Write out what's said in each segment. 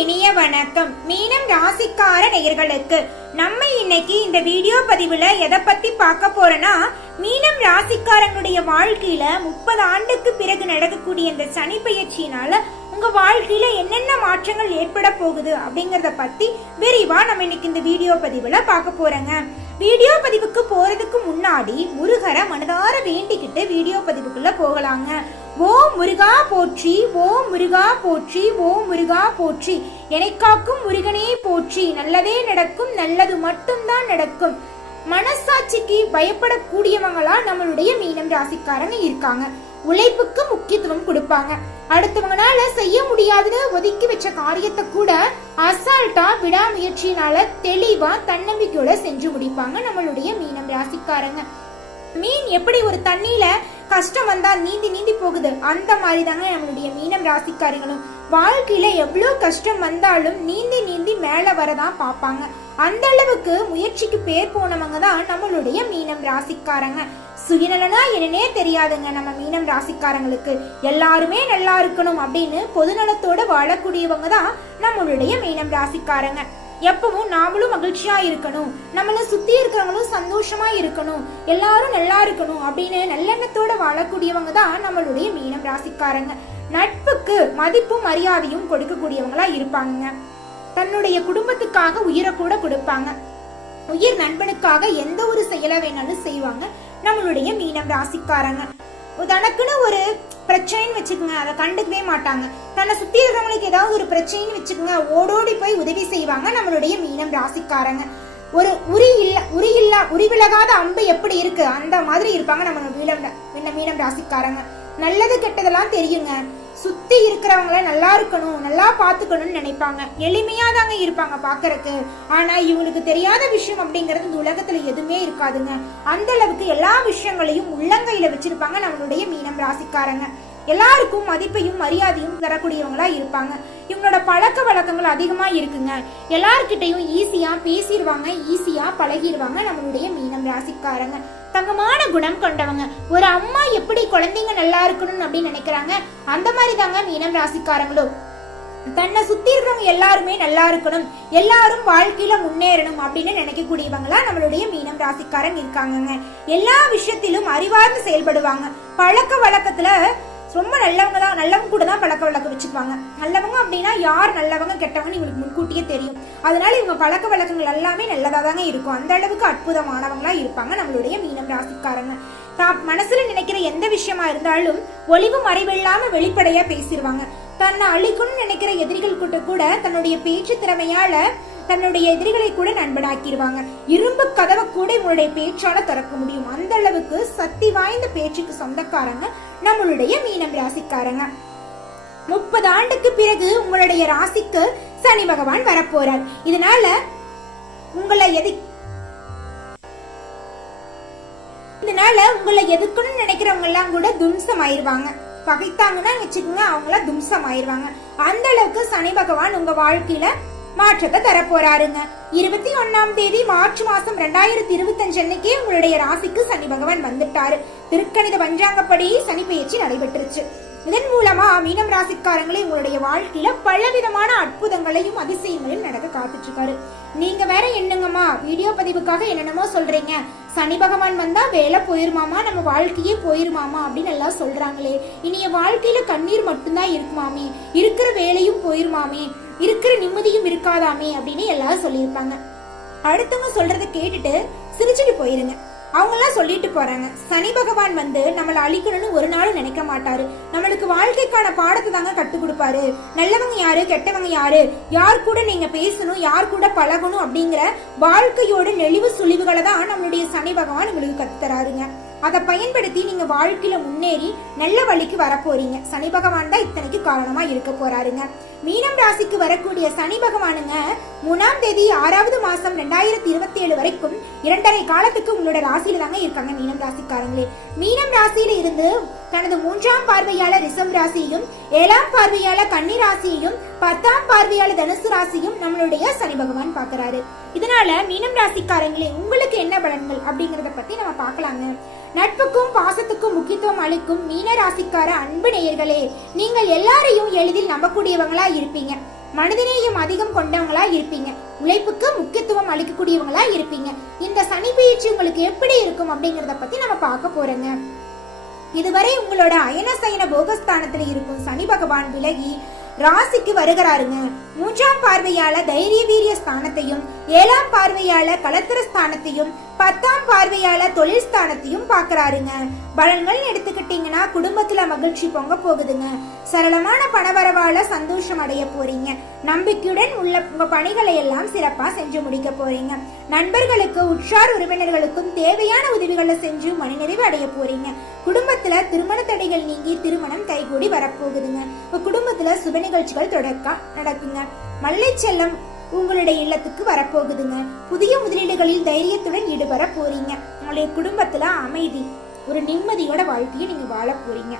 இனிய வணக்கம். மீனம் ராசிக்கார நேயர்களுக்கு நம்ம இன்னைக்கு இந்த வீடியோ பதிவுல எதை பத்தி பார்க்க போறோம்னா, மீனம் ராசிக்காரங்களுடைய வாழ்க்கையில 30 ஆண்டுக்கு பிறகு நடக்கக்கூடிய இந்த சனி பெயர்ச்சியினால உங்க வாழ்க்கையில என்னென்ன மாற்றங்கள் ஏற்பட போகுது அப்படிங்கறத பத்தி விரிவா நம்ம இன்னைக்கு இந்த வீடியோ பதிவுல பார்க்க போறோங்க. வீடியோ பதிவுக்கு போறதுக்கு முன்னாடி முருகரை மனதார வேண்டிக்கிட்டு வீடியோ பதிவுக்குள்ள போகலாங்க. ஓம் முருகா போற்றி, ஓம் முருகா போற்றி, ஓம் முருகா போற்றி, என்னை காக்கும் முருகனே போற்றி, நல்லதே நடக்கும், நல்லது மட்டும்தான் நடக்கும். மனசாட்சிக்கு பயப்படக்கூடியவங்களா நம்மளுடைய மீனம் ராசிக்காரங்க இருக்காங்க. உழைப்புக்கு முக்கியத்துவம் கொடுப்பாங்க. அடுத்தவங்களால செய்ய முடியாதுன்னு ஒதுக்கி வச்ச காரியத்தை கூட அசால்ட்டா விடாமுயற்சியினால தெளிவா தன்னம்பிக்கையோட செஞ்சு முடிப்பாங்க நம்மளுடைய மீனம் ராசிக்காரங்க. மீன் எப்படி ஒரு தண்ணியில கஷ்டம் வந்தா நீந்தி நீந்தி போகுது, அந்த மாதிரி தாங்க நம்மளுடைய மீனம் ராசிக்காரங்களும் வாழ்க்கையில எவ்வளவு கஷ்டம் வந்தாலும் நீந்தி நீந்தி மேல வரதான் பாப்பாங்க. அந்த அளவுக்கு முயற்சிக்கு பேர் போனவங்க தான் நம்மளுடைய மீனம் ராசிக்காரங்க. சுயநலனா என்னன்னே தெரியாதுங்க நம்ம மீனம் ராசிக்காரங்களுக்கு. எல்லாருமே நல்லா இருக்கணும் அப்படின்னு பொதுநலத்தோட வாழக்கூடியவங்க தான் நம்மளுடைய மீனம் ராசிக்காரங்க. எப்பவும் நாமளும் மகிழ்ச்சியா இருக்கணும், நம்மள சுத்தி இருக்கிறவங்களும் சந்தோஷமா இருக்கணும், எல்லாரும் நல்லா இருக்கணும் அப்படின்னு நல்லெண்ணத்தோட வாழக்கூடியவங்க தான் நம்மளுடைய மீனம் ராசிக்காரங்க. நட்புக்கு மதிப்பும் மரியாதையும் கொடுக்கக்கூடியவங்களா இருப்பாங்க. தன்னுடைய குடும்பத்துக்காக உயிரை கூட கொடுப்பாங்க. உயிர் நண்பனுக்காக எந்த ஒரு செயலை வேணாலும் செய்வாங்க நம்மளுடைய மீனம் ராசிக்காரங்க. தனக்குன்னு ஒரு பிரச்சனைன்னு வச்சுக்கோங்க, அதை கண்டுக்கவே மாட்டாங்க. தன்னை சுத்தி இருக்கிறவங்களுக்கு ஏதாவது ஒரு பிரச்சனைன்னு வச்சுக்கோங்க, ஓடோடி போய் உதவி செய்வாங்க நம்மளுடைய மீனம் ராசிக்காரங்க. ஒரு உரிவிலகாத அம்பு எப்படி இருக்கு அந்த மாதிரி இருப்பாங்க நம்ம மீனம் ராசிக்காரங்க. நல்லது கெட்டதெல்லாம் தெரியுங்க. சுத்தி இருக்கிறவங்கள நல்லா இருக்கணும், நல்லா பாத்துக்கணும்னு நினைப்பாங்க. எளிமையா தாங்க இருப்பாங்க பாக்குறதுக்கு. ஆனா இவங்களுக்கு தெரியாத விஷயம் அப்படிங்கறது இந்த உலகத்துல எதுவுமே இருக்காதுங்க. அந்த அளவுக்கு எல்லா விஷயங்களையும் உள்ளங்கையில வச்சிருப்பாங்க நம்மளுடைய மீனம் ராசிக்காரங்க. எல்லாருக்கும் மதிப்பையும் மரியாதையும் தரக்கூடியவங்களா இருப்பாங்க. இவங்களோட பழக்க வழக்கங்கள் அதிகமா இருக்குங்க. எல்லார்கிட்டையும் ஈஸியா பேசிடுவாங்க, ஈஸியா பழகிடுவாங்க நம்மளுடைய மீனம் ராசிக்காரங்க. தங்கமான குணம் கொண்டவங்க. ஒரு அம்மா எப்படி குழந்தைங்க நல்லா இருக்கணும் அப்படின்னு நினைக்கிறாங்க, அந்த மாதிரி தாங்க மீனம் ராசிக்காரங்களும். தன்னை சுத்தி இருக்கிறவங்க எல்லாருமே நல்லா இருக்கணும், எல்லாரும் வாழ்க்கையில முன்னேறணும் அப்படின்னு நினைக்கக்கூடியவங்களா நம்மளுடைய மீனம் ராசிக்காரங்க இருக்காங்க. எல்லா விஷயத்திலும் அறிவார்ந்து செயல்படுவாங்க. பழக்க வழக்கத்துல ரொம்ப நல்லவங்க கூட தான் பழக்க வழக்கம் வச்சுக்குவாங்க. நல்லவங்க அப்படின்னா யார் நல்லவங்க கெட்டவங்க இவங்களுக்கு முன்கூட்டியே தெரியும். அதனால இவங்க பழக்க வழக்கங்கள் எல்லாமே நல்லதா தாங்க இருக்கும். அந்த அளவுக்கு அற்புதமானவங்களா இருப்பாங்க நம்மளுடைய மீனம் ராசிக்காரங்க. மனசுல நினைக்கிற எந்த விஷயமா இருந்தாலும் ஒளிவு மறைவில்லாம வெளிப்படையா பேசிடுவாங்க. தன்னை அழிக்கணும்னு நினைக்கிற எதிரிகள் கிட்ட கூட தன்னுடைய பேச்சு திறமையால தன்னுடைய எதிரிகளை கூட நண்பனாக்கிடுவாங்க. இரும்பு கதவை கூட இவங்களுடைய பேச்சால திறக்க முடியும். அந்த அளவுக்கு சக்தி வாய்ந்த பேச்சுக்கு சொந்தக்காரங்க நம்மளுடைய மீனம் ராசிக்காரங்க. 30 ஆண்டுக்கு பிறகு உங்களுடைய ராசிக்கு சனி பகவான் வரப்போறார். இதனால உங்களை எதுக்குன்னு நினைக்கிறவங்க எல்லாம் கூட தும்சம் ஆயிருவாங்க. பகைத்தாங்கன்னா வச்சுக்கோங்க, அவங்கள தும்சம் ஆயிருவாங்க. அந்த அளவுக்கு சனி பகவான் உங்க வாழ்க்கையில மாற்றத்தை தரப்போறாருங்க. 21ஆம் தேதி மார்ச் மாசம் 2025 அன்னைக்கே உங்களுடைய ராசிக்கு சனி பகவான் வந்துட்டாரு. திருக்கணித பஞ்சாங்கப்படி சனி பெயர்ச்சி நடைபெற்றுச்சு. இதன் மூலமா மீனம் ராசிக்காரங்களே உங்களுடைய வாழ்க்கையில பலவிதமான அற்புதங்களையும் அதிசயங்களையும் நடக்க காத்துட்டு இருக்காரு. நீங்க வேற என்னங்கம்மா வீடியோ பதிவுக்காக என்னென்னமோ சொல்றீங்க, சனி பகவான் வந்தா வேலை போயிருமாமா, நம்ம வாழ்க்கையே போயிருமாமா அப்படின்னு எல்லாம் சொல்றாங்களே, இனிய வாழ்க்கையில கண்ணீர் மட்டும்தான் இருக்குமாமே, இருக்கிற வேலையும் போயிருமாமே, இருக்கிற நிம்மதியும் இருக்காதாமே அப்படின்னு எல்லாரும் சொல்லியிருப்பாங்க. அடுத்தவங்க சொல்றதை கேட்டுட்டு சிரிச்சுட்டு போயிருங்க. அவங்க எல்லாம் சொல்லிட்டு போறாங்க, சனி பகவான் வந்து நம்மளை அழிக்கணும்னு ஒரு நாளும் நினைக்க மாட்டாரு. நம்மளுக்கு வாழ்க்கைக்கான பாடத்தை தாங்க கற்றுக் கொடுப்பாரு. நல்லவங்க யாரு, கெட்டவங்க யாரு, யார் கூட நீங்க பேசணும், யார் கூட பழகணும் அப்படிங்கிற வாழ்க்கையோட நெளிவு சுழிவுகளை தான் நம்மளுடைய சனி பகவான் உங்களுக்கு கத்துறாருங்க. அதை பயன்படுத்தி நீங்க வாழ்க்கையில முன்னேறி நல்ல வழிக்கு வர போறீங்க. சனி பகவான் தான் இத்தனைக்கு காரணமா இருக்க போறாருங்க. மீனம் ராசிக்கு வரக்கூடிய சனி பகவானுங்க 3ஆம் தேதி 6வது மாசம் 2027 வரைக்கும் 2.5 காலத்துக்கு உங்களோட ராசியில தாங்க இருக்காங்க மீனம் ராசிக்காரங்களே. மீனம் ராசியில இருந்து தனது 3ஆம் பார்வையால ரிஷப ராசியையும், 7ஆம் பார்வையால கன்னி ராசியையும், 10ஆம் பார்வையால தனுசு ராசியும் நம்மளுடைய சனி பகவான் பாக்குறாரு. இதனால மீனம் ராசிக்காரங்களே உங்களுக்கு என்ன பலன்கள் அப்படிங்கறத பத்தி நம்ம பார்க்கலாங்க. நட்புக்கும் பாசத்துக்கும் முக்கியத்துவம் அளிக்கும் மீன ராசிக்கார அன்பு நேயர்களே, நீங்கள் எல்லாரையும் எளிதில் நம்பக்கூடியவங்களா இருப்பீங்க. மனிதநேயம் அதிகம் கொண்டவங்களா இருப்பீங்க. உழைப்புக்கு முக்கியத்துவம் அளிக்கக்கூடியவங்களா இருப்பீங்க. இந்த சனி பயிற்சி உங்களுக்கு எப்படி இருக்கும் அப்படிங்கறத பத்தி நம்ம பார்க்க போறோங்க. இதுவரை உங்களோட அயன சயன போகஸ்தானத்துல இருக்கும் சனி பகவான் விலகி ராசிக்கு வருகிறாருங்க. 3ஆம் பார்வையால தைரிய வீரிய ஸ்தானத்தையும், 7ஆம் பார்வையால கலத்திர ஸ்தானத்தையும், 10ஆம் பார்வையால தொழில் ஸ்தானத்தையும் பாக்குறாருங்க. பலன்கள் எடுத்துக்கிட்டீங்கன்னா குடும்பத்துல மகிழ்ச்சி பொங்க போகுதுங்க. சரளமான பணவரவால சந்தோஷம் அடைய போறீங்க. நம்பிக்கையுடன் உள்ள உங்க பணிகளை எல்லாம் சிறப்பா செஞ்சு முடிக்க போறீங்க. நண்பர்களுக்கு உற்றார் உறவினர்களுக்கும் தேவையான உதவிகளை செஞ்சு மனநிறைவு அடைய போறீங்க. குடும்பத்துல திருமண தடைகள் நீங்கி திருமணம் கைகூடி வரப்போகுதுங்க. உங்க குடும்பத்துல சுப நிகழ்ச்சிகள் நடக்குங்க. மல்லை செல்லம் உங்களுடைய இல்லத்துக்கு வரப்போகுதுங்க. புதிய முதலீடுகளில் தைரியத்துடன் ஈடுபட போறீங்க. உங்களுடைய குடும்பத்துல அமைதி, ஒரு நிம்மதியோட வாழ்க்கையை நீங்க வாழ போறீங்க.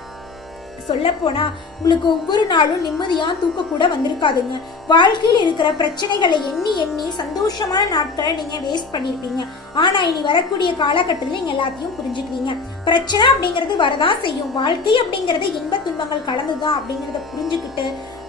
சொல்ல போனா உங்களுக்கு ஒவ்வொரு நாளும் நிம்மதியா தூக்க கூட வந்திருக்காதுங்க. வாழ்க்கையில் இருக்கிற பிரச்சனைகளை எண்ணி எண்ணி சந்தோஷமான நாட்களை நீங்க வேஸ்ட் பண்ணிருப்பீங்க. ஆனா இனி வரக்கூடிய காலகட்டத்தில் நீங்க எல்லாத்தையும் புரிஞ்சுக்குவீங்க. பிரச்சனை அப்படிங்கறது வரதான் செய்யும். வாழ்க்கை அப்படிங்கறது இன்ப துன்பங்கள் கலந்துதான் அப்படிங்கறத புரிஞ்சுக்கிட்டு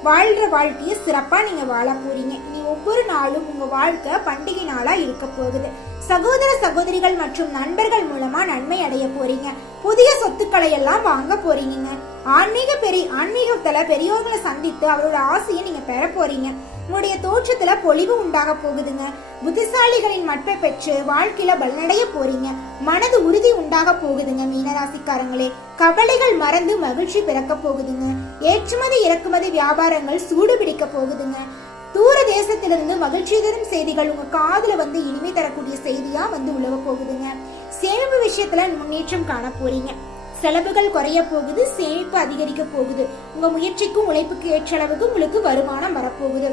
வாழ்ற வாழ்க்கையை சிறப்பா நீங்க வாழ போறீங்க. இனி ஒவ்வொரு நாளும் உங்க வாழ்க்கை பண்டிகை நாளா இருக்க போகுது. சகோதர சகோதரிகள் மற்றும் நண்பர்கள் மூலமா நன்மை அடைய போறீங்க. புதிய சொத்துக்களை எல்லாம் வாங்க போறீங்க. ஆன்மீகத்துல பெரியோர்களை சந்தித்து அவரோட ஆசையை நீங்க பெற போறீங்க. உங்களுடைய தோற்றத்துல பொலிவு உண்டாக போகுதுங்க. புத்திசாலிகளின் மட்பை பெற்று வாழ்க்கையில பலனடைய போறீங்க. மனது உறுதி உண்டாக போகுதுங்க. மீனராசிக்காரங்களே, கவலைகள் மறந்து மகிழ்ச்சி பிறக்க போகுதுங்க. ஏற்றுமதி இறக்குமதி வியாபாரங்கள் சூடு பிடிக்க போகுதுங்க. தூர தேசத்திலிருந்து மகிழ்ச்சி தரும் செய்திகள் உங்க காதுல வந்து இனிமை தரக்கூடிய செய்தியா வந்து உழவ போகுதுங்க. சேமிப்பு விஷயத்துல முன்னேற்றம் காண போறீங்க. செலவுகள் குறைய போகுது, சேமிப்பு அதிகரிக்க போகுது. உங்க முயற்சிக்கும் உழைப்புக்கு ஏற்ற அளவுக்கு உங்களுக்கு வருமானம் வரப்போகுது.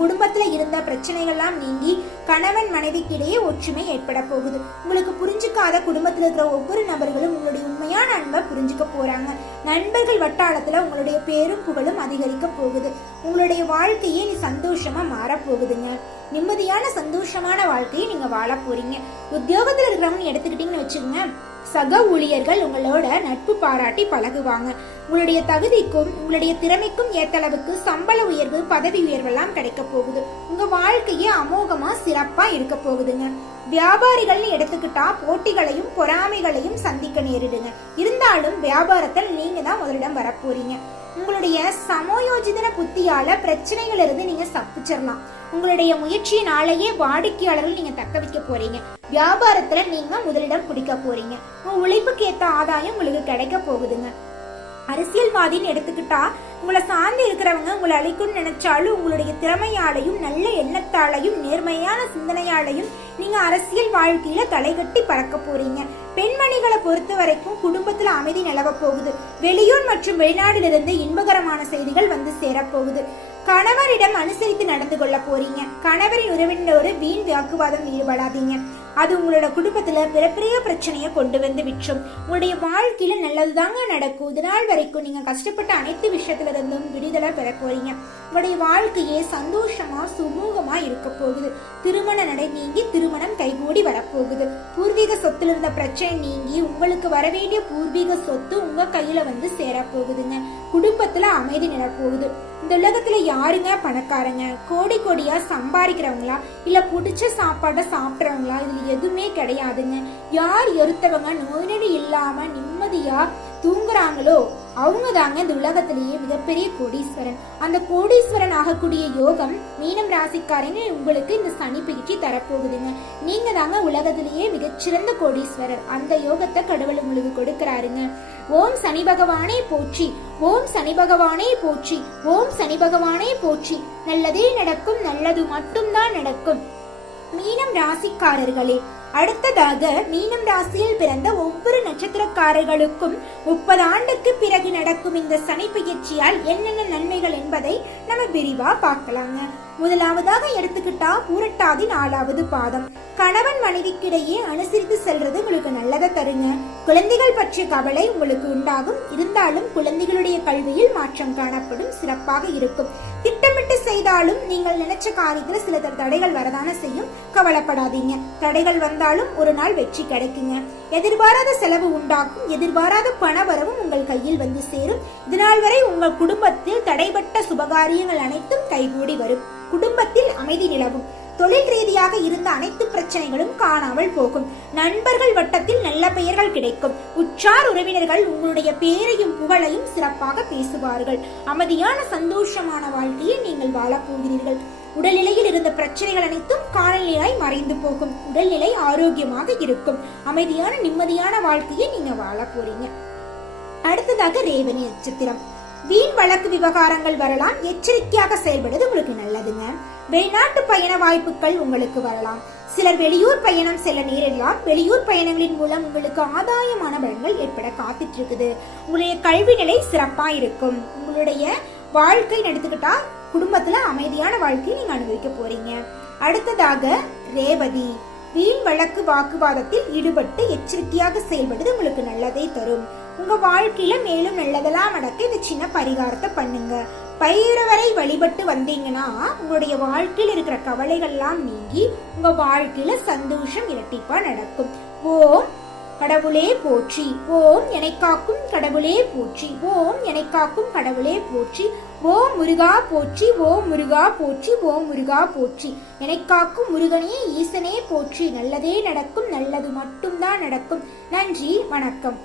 குடும்பத்துல இருந்த பிரச்சனைகள்லாம் நீங்கி கணவன் மனைவிக்கு இடையே ஒற்றுமை ஏற்பட போகுது. உங்களுக்கு புரிஞ்சுக்காத குடும்பத்துல இருக்கிற ஒவ்வொரு நபர்களும் உங்களுடைய உண்மையான அன்பை புரிஞ்சுக்க போறாங்க. நண்பர்கள் வட்டாரத்துல உங்களுடைய பேரும் புகழும் அதிகரிக்க போகுது. உங்களுடைய வாழ்க்கையே நீ சந்தோஷமா மாற போகுதுங்க. நிம்மதியான சந்தோஷமான வாழ்க்கையை நீங்க வாழ போறீங்க. உத்தியோகத்துல இருக்கிறவங்க எடுத்துக்கிட்டீங்கன்னு வச்சுக்கோங்க, சக ஊழியர்கள் உங்களோட நட்பு பாராட்டி பழகுவாங்க. உங்களுடைய தகுதிக்கும் உங்களுடைய திறமைக்கும் ஏத்தளவுக்கு சம்பள உயர்வு, பதவி உயர்வெல்லாம் கிடைக்க போகுது. உங்க வாழ்க்கையே அமோகமா சிறப்பா இருக்க போகுதுங்க. வியாபாரிகள்னு எடுத்துக்கிட்டா போட்டிகளையும் பொறாமைகளையும் சந்திக்க நேரிடுங்க. இருந்தாலும் வியாபாரத்தில் நீங்க தான் முதலிடம் வரப்போறீங்க. உங்களுடைய சமயோஜித புத்தியால பிரச்சனைகள் இருந்து நீங்க தப்பிச்சிடலாம். உங்களுடைய முயற்சியினாலேயே வாடிக்கையாளர்கள் நீங்க தக்க வைக்க போறீங்க. வியாபாரத்துல நீங்க முதலிடம் பிடிக்க போறீங்க. உங்க உழைப்புக்கு ஏத்த ஆதாயம் உங்களுக்கு கிடைக்க போகுதுங்க. அரசியல்வாதின்னு எடுத்துக்கிட்டா உங்களை சார்ந்து இருக்கிறவங்க உங்களை அழிக்கும்னு நினைச்சாலும் உங்களுடைய திறமையாலையும் நல்ல எண்ணத்தாலையும் நேர்மையான சிந்தனையாலையும் நீங்க அரசியல் வாழ்க்கையில தலைகட்டி பறக்க போறீங்க. பெண்மணிகளை பொறுத்த வரைக்கும் குடும்பத்துல அமைதி நிலவ போகுது. வெளியூர் மற்றும் வெளிநாட்டிலிருந்து இன்பகரமான செய்திகள் வந்து சேரப்போகுது. கணவரிடம் அனுசரித்து நடந்து கொள்ள போறீங்க. கணவரின் உறவினரோடு வீண் வாக்குவாதம் ஈடுபடாதீங்க. அது உங்களோட குடும்பத்துல பெரிய பிரச்சனையை கொண்டு வந்து விற்றும். உங்களுடைய வாழ்க்கையில நல்லதுதாங்க நடக்கும். இதனால் வரைக்கும் நீங்க கஷ்டப்பட்ட அனைத்து விஷயத்துல இருந்தும் விடுதலை பெற போறீங்க. உங்களுடைய வாழ்க்கையே சந்தோஷமா சுமூகமா இருக்க போகுது. திருமண நடை நீங்கி திருமணம் கைகூடி வரப்போகுது. பூர்வீக சொத்துல இருந்த பிரச்சனை நீங்கி உங்களுக்கு வர வேண்டிய பூர்வீக சொத்து உங்க கையில வந்து சேர போகுதுங்க. குடும்பத்துல அமைதி நிலப்போகுது. இந்த உலகத்துல யாருங்க பணக்காரங்க? கோடி கோடியா சம்பாதிக்கிறவங்களா இல்ல பிடிச்ச சாப்பாட்டை சாப்பிட்றவங்களா? இதுல எதுவுமே கிடையாதுங்க. யார் ஒருத்தவங்க நோய் நொடி இல்லாம நிம்மதியா தூங்குறாங்களோ அவங்க தாங்க இந்த உலகத்திலேயே மிகப்பெரிய கோடீஸ்வரன். அந்த கோடீஸ்வரன் ஆகக்கூடிய யோகம் மீனம் ராசிக்காரங்க உங்களுக்கு இந்த சனி பயிற்சி தரப்போகுதுங்க. நீங்க தாங்க உலகத்திலேயே மிகச்சிறந்த கோடீஸ்வரர். அந்த யோகத்தை கடவுள் உங்களுக்கு கொடுக்கிறாருங்க. ஓம் சனி பகவானே போற்றி, ஓம் சனி பகவானே போற்றி, ஓம் சனி பகவானே போற்றி. நல்லதே நடக்கும், நல்லது மட்டும்தான் நடக்கும். மீனம் ராசிக்காரர்களே, அடுத்ததாக மீனம் ராசியில் பிறந்த ஒவ்வொரு நட்சத்திரக்காரர்களுக்கும் 30 ஆண்டுக்கு பிறகு நடக்கும் இந்த சனி பயிற்சியால் என்னென்ன நன்மைகள் என்பதை நம்ம விரிவா பார்க்கலாங்க. முதலாவதாக எடுத்துக்கிட்டா பூரட்டாதி 4வது பாதம். கணவன் மனைவிக்கிடையே அனுசரித்து செல்றது உங்களுக்கு நல்லதை தருங்க. குழந்தைகள் பற்றிய கவலை உங்களுக்கு உண்டாகும். இருந்தாலும் குழந்தைகளுடைய கல்வியில் மாற்றம் காணப்படும். சிறப்பாக இருக்கும். திட்டமிட்டு செய்தாலும் நீங்கள் நினைச்ச காரியத்துல சில தடைகள் வரதான செய்யும். கவலைப்படாதீங்க. தடைகள் வந்தாலும் ஒரு நாள் வெற்றி கிடைக்குங்க. எதிர்பாராத செலவு உண்டாக்கும். எதிர்பாராத பண வரவும் உங்கள் கையில் வந்து சேரும். இதனால் வரை உங்கள் குடும்பத்தில் தடைபட்ட சுபகாரியங்கள் அனைத்தும் கைகூடி வரும். குடும்பத்தில் அமைதி நிலவும். தொழில் ரீதியாக இருந்த அனைத்து பிரச்சனைகளும் காணாமல் போகும். நண்பர்கள் வட்டத்தில் நல்ல பெயர்கள் கிடைக்கும். உற்றார் உறவினர்கள் உங்களுடைய பேரையும் புகழையும் சிறப்பாக பேசுவார்கள். அமைதியான சந்தோஷமான வாழ்க்கையை நீங்கள் வாழப் போகிறீர்கள். உடல்நிலையில் இருந்த பிரச்சனைகள் அனைத்தும் காணலியாய் மறைந்து போகும். உடல்நிலை ஆரோக்கியமாக இருக்கும். அமைதியான நிம்மதியான வாழ்க்கையை நீங்க வாழ போறீங்க. அடுத்ததாக ரேவதி நட்சத்திரம். வீண் வழக்கு விவகாரங்கள் வரலாம். எச்சரிக்கையாக செயல்படுவது உங்களுக்கு நல்லதுங்க. வெளிநாட்டு பயண வாய்ப்புகள் உங்களுக்கு வரலாம். சிலர் வெளியூர் பயணம் செல்ல நேரிடலாம். வெளியூர் பயணங்களின் மூலம் உங்களுக்கு ஆதாயமான பலன்கள் ஏற்பட காத்துட்டு இருக்குது. உங்களுடைய கல்வி நிலை சிறப்பா இருக்கும். உங்களுடைய வாழ்க்கை எடுத்துக்கிட்டா குடும்பத்துல அமைதியான வாழ்க்கையை நீங்க அனுபவிக்க போறீங்க. அடுத்ததாக ரேவதி. வீண் வழக்கு வாக்குவாதத்தில் ஈடுபட்டு எச்சரிக்கையாக செயல்படுவது உங்களுக்கு நல்லதை தரும். உங்க வாழ்க்கையில மேலும் நல்லதெல்லாம் நடக்க இந்த சின்ன பரிகாரத்தை பண்ணுங்க. பைரவரை வழிபட்டு வந்தீங்கன்னா உங்களுடைய வாழ்க்கையில் இருக்கிற கவலைகள் எல்லாம் நீங்கி உங்க வாழ்க்கையில சந்தோஷம் இரட்டிப்பா நடக்கும். ஓம் கடவுளே போற்றி. ஓம் என்னை காக்கும் கடவுளே போற்றி. ஓம் என்னை காக்கும் கடவுளே போற்றி. ஓம் முருகா போற்றி. ஓம் முருகா போற்றி. ஓம் முருகா போற்றி. என்னை காக்கும் முருகனே ஈசனே போற்றி. நல்லதே நடக்கும். நல்லது மட்டும்தான் நடக்கும். நன்றி, வணக்கம்.